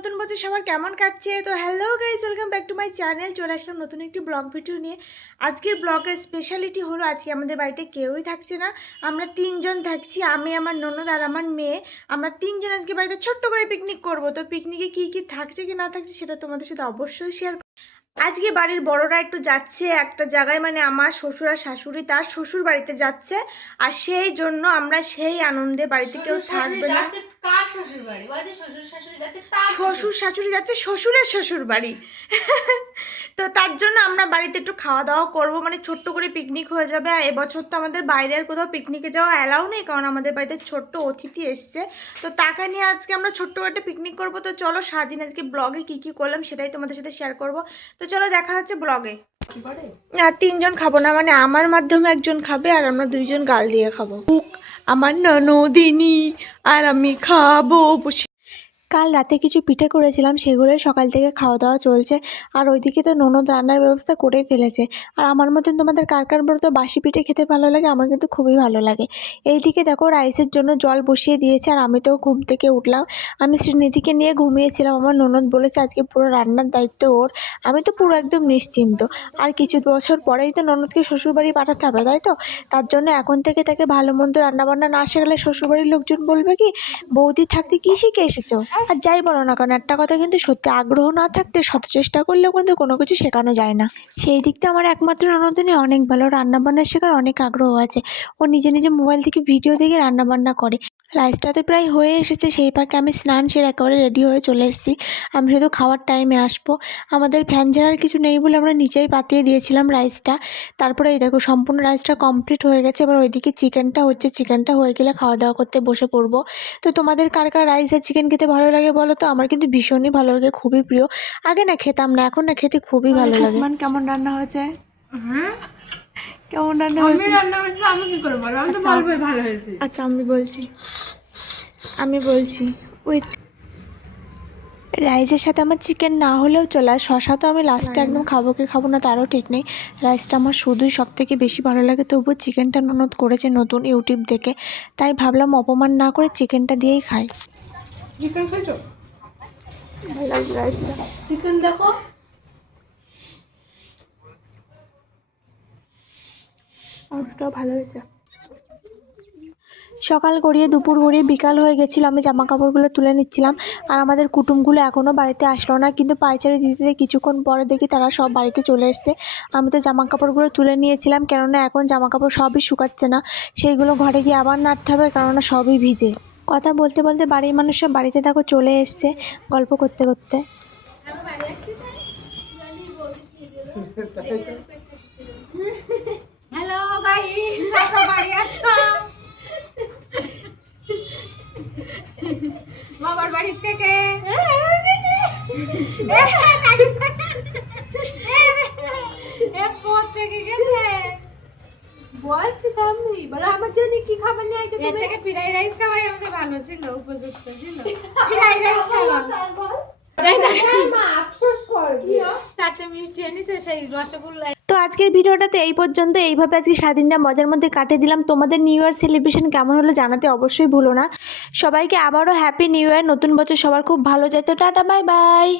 নতুন বছর সবার কেমন কাটছে? তো hello guys, welcome back to my channel. চলে আসলাম নতুন একটি ব্লগ ভিডিও নিয়ে। আজকের ব্লগের স্পেশালিটি হলো আজকে আমাদের বাড়িতে কেউই থাকছে না, আমরা তিনজন থাকছি, আমি, আমার ননদ আর আমার মেয়ে। আমরা তিনজন আজকে বাড়িতে ছোট্ট করে পিকনিক করব। তো পিকনিকে কি কি থাকছে কি না থাকছে সেটা তোমাদের সাথে অবশ্যই শেয়ার। আজকে বাড়ির বড়রা একটু যাচ্ছে একটা জায়গায়, মানে আমার শ্বশুর আর শাশুড়ি তার শ্বশুর বাড়িতে যাচ্ছে, আর সেই জন্য আমরা সেই আনন্দে বাড়িতে কেউ থাকবে না। শ্বশুর শাশুড়ি যাচ্ছে শ্বশুরের শ্বশুর বাড়ি। তো তার জন্য আমরা বাড়িতে একটু খাওয়া দাওয়া করবো, মানে ছোট্ট করে পিকনিক হয়ে যাবে। আর এবছর তো আমাদের বাইরে আর কোথাও পিকনিকে যাওয়া অ্যালাউ নেই, কারণ আমাদের বাড়িতে ছোট্ট অতিথি এসছে। তো তাকে নিয়ে আজকে আমরা ছোট্ট একটা পিকনিক করবো। তো চলো সারাদিন আজকে ব্লগে কী কী করলাম সেটাই তোমাদের সাথে শেয়ার করবো। তো চলো দেখা হচ্ছে ব্লগে। না, তিনজন খাবো না, মানে আমার মাধ্যমে একজন খাবে আর আমরা দুইজন গাল দিয়ে খাবো। আমার ননদিনী আর আমি খাবো বসে। কাল রাতে কিছু পিঠে করেছিলাম, সেগুলো সকাল থেকে খাওয়া দাওয়া চলছে। আর ওইদিকে তো ননদ রান্নার ব্যবস্থা করেই ফেলেছে। আর আমার মতন তোমাদের কার কার বলো তো বাসি পিঠে খেতে ভালো লাগে? আমার কিন্তু খুবই ভালো লাগে। এইদিকে দেখো রাইসের জন্য জল বসিয়ে দিয়েছে, আর আমি তো ঘুম থেকে উঠলাম। আমি শ্রীনিধিকে নিয়ে ঘুমিয়েছিলাম। আমার ননদ বলেছে আজকে পুরো রান্নার দায়িত্ব ওর। আমি তো পুরো একদম নিশ্চিন্ত। আর কিছু বছর পরেই তো ননদকে শ্বশুরবাড়ি পাঠাতে হবে, তাই তো? তার জন্য এখন থেকে তাকে ভালো মন্দ রান্নাবান্না না শেখালে শ্বশুরবাড়ির লোকজন বলবে কি, বৌদি থাকতে কী শিখে এসেছো? আর যাই বলো না কারণ একটা কথা কিন্তু সত্যি, আগ্রহ না থাকতে শত চেষ্টা করলেও কিন্তু কোনো কিছু শেখানো যায় না। সেই দিক থেকে আমার একমাত্র ননদিনী অনেক ভালো, রান্নাবান্না শেখার অনেক আগ্রহ আছে। ও নিজে নিজে মোবাইল থেকে ভিডিও দেখে রান্নাবান্না করে। রাইসটা তো প্রায় হয়ে এসেছে, সেই ফাঁকে আমি স্নান সেরে একেবারে রেডি হয়ে চলে এসেছি। আমি শুধু খাওয়ার টাইমে আসবো। আমাদের ফ্যান ঝাড়ার কিছু নেই বলে আমরা নিচেই পাতিয়ে দিয়েছিলাম রাইসটা। তারপরে এই দেখো সম্পূর্ণ রাইসটা কমপ্লিট হয়ে গেছে। এবার ওইদিকে চিকেনটা হচ্ছে, চিকেনটা হয়ে গেলে খাওয়া দাওয়া করতে বসে পড়বো। তো তোমাদের কার কার রাইস আর চিকেন খেতে ভালো লাগে বলো তো? আমার কিন্তু ভীষণই ভালো লাগে, খুবই প্রিয়। আগে না খেতাম না, এখন না খেতে খুবই ভালো লাগে। কেমন রান্না হয়েছে? কেমন রান্না হয়েছে? আমি কি করে বলবো? আমি তো বলবোই ভালো হয়েছে। আচ্ছা আমি বলছি উইথ রাইসের সাথে আমার চিকেন না হলেও চলে। আর শশা তো আমি লাস্টে একদম খাবো কি খাবো না তারও ঠিক নেই। রাইসটা আমার শুধুই সব থেকে বেশি ভালো লাগে। তবুও চিকেনটা ননদ করেছে নতুন ইউটিউব দেখে, তাই ভাবলাম অপমান না করে চিকেনটা দিয়েই খাই। চিকেন খাইছো? ভালো লাগছে রাইসটা। চিকেন দেখো। মাংসটাও ভালো হয়েছে। সকাল গড়িয়ে দুপুর গড়িয়ে বিকাল হয়ে গেছিলো। আমি জামা কাপড়গুলো তুলে নিচ্ছিলাম, আর আমাদের কুটুমগুলো এখনও বাড়িতে আসলো না। কিন্তু পায়চারি দিতে কিছুক্ষণ পরে দেখি তারা সব বাড়িতে চলে এসছে। আমি তো জামা কাপড়গুলো তুলে নিয়েছিলাম, কেননা এখন জামা কাপড় সবই শুকাচ্ছে না, সেইগুলো ঘরে গিয়ে আবার নাড়তে হবে, কেননা সবই ভিজে। কথা বলতে বলতে বাড়ির মানুষ সব বাড়িতে দেখো চলে এসছে গল্প করতে করতে। হ্যালো গাইস, আমরা বাড়ি আসলাম বাবার বাড়ি থেকে। বলছি তুমি বলো আমার জন্য কি খাবার নিয়ে আইছো? তুমি থেকে ফ্রাইড রাইস খাওয়াই আমাদের ভালো ছিল, উপযুক্ত ছিল ফ্রাইড রাইস খাওয়া। আফসোস করবি চারটে মিষ্টি এনেছে সেই রসগোল্লা। তো আজকের ভিডিওটা তো এই পর্যন্ত। এইভাবে আজকে সারাদিনটা মজার মধ্যে কাটিয়ে দিলাম। তোমাদের নিউ ইয়ার সেলিব্রেশন কেমন হলো জানাতে অবশ্যই ভুলো না। সবাইকে আবারও হ্যাপি নিউ ইয়ার, নতুন বছর সবার খুব ভালো যায়। তো টাটা, বাই বাই।